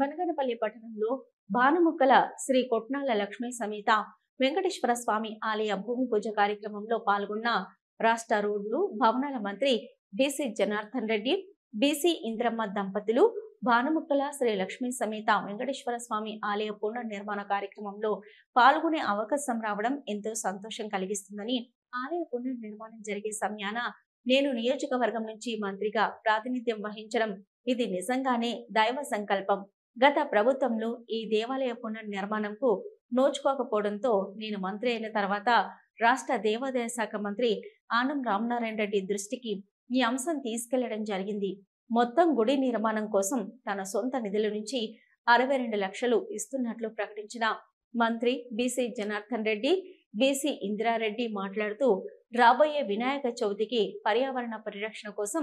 బనగనపల్లి పట్టణంలో భానుముక్కల శ్రీ కొట్నాల లక్ష్మీ సమేత వెంకటేశ్వర స్వామి ఆలయ భూమి పూజ కార్యక్రమంలో పాల్గొన్న రాష్ట్ర రోడ్లు భవనాల మంత్రి బీసీ జనార్దన్ రెడ్డి, బీసీ ఇంద్రమ్మ దంపతులు భానుముక్కల శ్రీ లక్ష్మీ సమేత వెంకటేశ్వర స్వామి ఆలయ పునర్నిర్మాణ కార్యక్రమంలో పాల్గొనే అవకాశం రావడం ఎంతో సంతోషం కలిగిస్తుందని, ఆలయ పునర్నిర్మాణం జరిగే సమయాన నేను నియోజకవర్గం నుంచి మంత్రిగా ప్రాతినిధ్యం వహించడం ఇది నిజంగానే దైవ సంకల్పం. గత ప్రభుత్వంలో ఈ దేవాలయ పునర్నిర్మాణంకు నోచుకోకపోవడంతో నేను మంత్రి అయిన తర్వాత రాష్ట్ర దేవాదాయ శాఖ మంత్రి ఆనం రామనారాయణ రెడ్డి దృష్టికి ఈ అంశం తీసుకెళ్లడం జరిగింది. మొత్తం గుడి నిర్మాణం కోసం తన సొంత నిధుల నుంచి 62 లక్షలు ఇస్తున్నట్లు ప్రకటించిన మంత్రి బీసీ జనార్దన్ రెడ్డి, బీసీ ఇందిరారెడ్డి మాట్లాడుతూ, రాబోయే వినాయక చవితికి పర్యావరణ పరిరక్షణ కోసం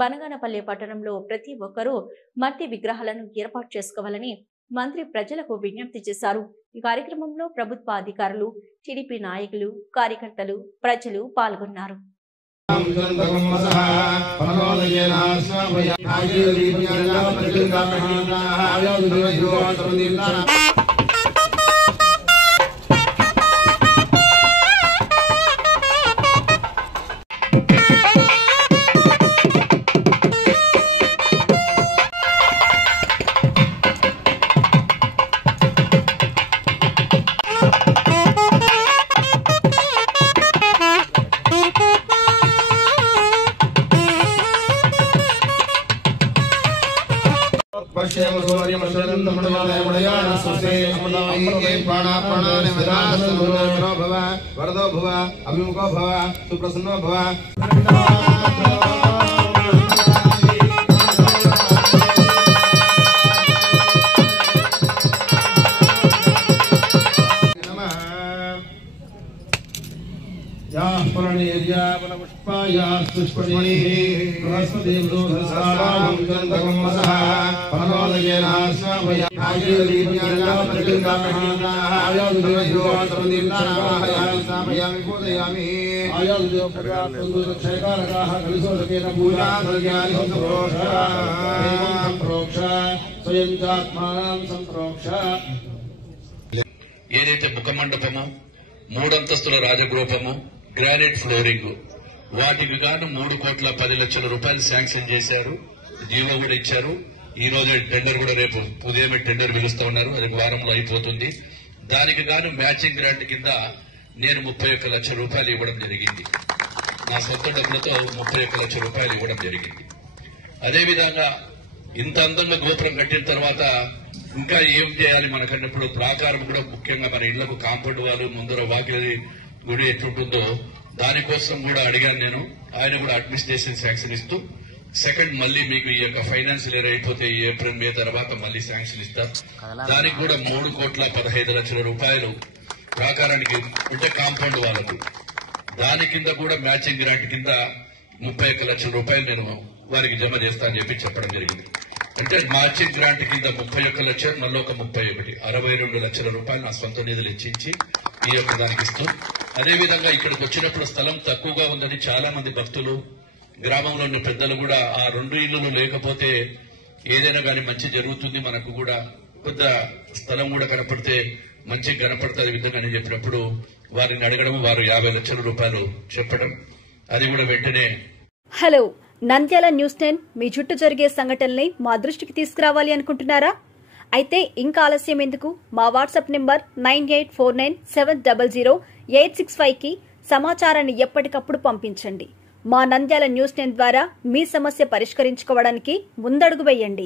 బనగానపల్లి పట్టణంలో ప్రతి ఒక్కరూ మట్టి విగ్రహాలను ఏర్పాటు చేసుకోవాలని మంత్రి ప్రజలకు విజ్ఞప్తి చేశారు. ఈ కార్యక్రమంలో ప్రభుత్వ అధికారులు, టీడీపీ నాయకులు, కార్యకర్తలు, ప్రజలు పాల్గొన్నారు. वरदो भव अभिमुखो भव सुप्रसन्नो भव ఏదైతే ముఖమండపము, 3 అంతస్తుల రాజగోపము, గ్రానైట్ ఫ్లోరింగ్ వాటికి గాను 3,10,00,000 రూపాయలు శాంక్షన్ చేశారు. జీవో కూడా ఇచ్చారు. ఈ రోజే టెండర్ కూడా రేపు ఉదయమే టెండర్ పిలుస్తా ఉన్నారు. అది వారంలో అయిపోతుంది. దానికి గాను మ్యాచింగ్ గ్రాంట్ కింద నేను 31 లక్షల రూపాయలు ఇవ్వడం జరిగింది. నా సొంత డబ్బులతో 31 లక్షల రూపాయలు ఇవ్వడం జరిగింది. అదేవిధంగా ఇంత అందంగా గోపురం కట్టిన తర్వాత ఇంకా ఏం చేయాలి మనకన్నప్పుడు ప్రాకారం కూడా ముఖ్యంగా మన ఇళ్లకు కాంపౌండ్ వాళ్ళు ముందర వాకిలి గుడి ఎట్లుంటుందో దానికోసం కూడా అడిగాను నేను. ఆయన కూడా అడ్మినిస్ట్రేషన్ శాంక్షన్ ఇస్తూ సెకండ్ మళ్ళీ మీకు ఈ యొక్క ఫైనాన్షియల్ ఇయర్ అయిపోతే ఏప్రిల్ మే తర్వాత మళ్ళీ శాంక్షన్ ఇస్తారు. దానికి కూడా 3,15,00,000 రూపాయలు ప్రాకారానికి అంటే కాంపౌండ్ వాళ్ళకు. దాని కింద కూడా మ్యాచింగ్ గ్రాంట్ కింద 31 లక్షల రూపాయలు నేను వారికి జమ చేస్తానని చెప్పి చెప్పడం జరిగింది. అంటే మ్యాచింగ్ గ్రాంట్ కింద 31 లక్షలు, మళ్ళీ ఒక 31 62 లక్షల రూపాయలు నా సొంత నిధులు ఇచ్చి ఈ యొక్క దానికి ఇస్తూ, అదేవిధంగా ఇక్కడికి వచ్చినప్పుడు స్థలం తక్కువగా ఉందని చాలా మంది భక్తులు, గ్రామంలో ఉన్న పెద్దలు కూడా ఆ 2 ఇళ్లు లేకపోతే ఏదైనా కానీ మంచి జరుగుతుంది, మనకు కూడా కొద్ద స్థలం కూడా కనపడితే మంచి కనపడుతుంది విధంగా అని చెప్పినప్పుడు వారిని అడగడం, వారు 50 లక్షల రూపాయలు చెప్పడం, అది కూడా వెంటనే. హలో, నంద్యాల న్యూస్ 10 మీ చుట్టూ జరిగే సంఘటనల్ని మా దృష్టికి తీసుకురావాలి అనుకుంటున్నారా? అయితే ఇంకా ఆలస్యం ఎందుకు? మా వాట్సాప్ నెంబర్ 9849700865కి సమాచారాన్ని ఎప్పటికప్పుడు పంపించండి. మా నంద్యాల న్యూస్ 10 ద్వారా మీ సమస్య పరిష్కరించుకోవడానికి ముందడుగు వేయండి.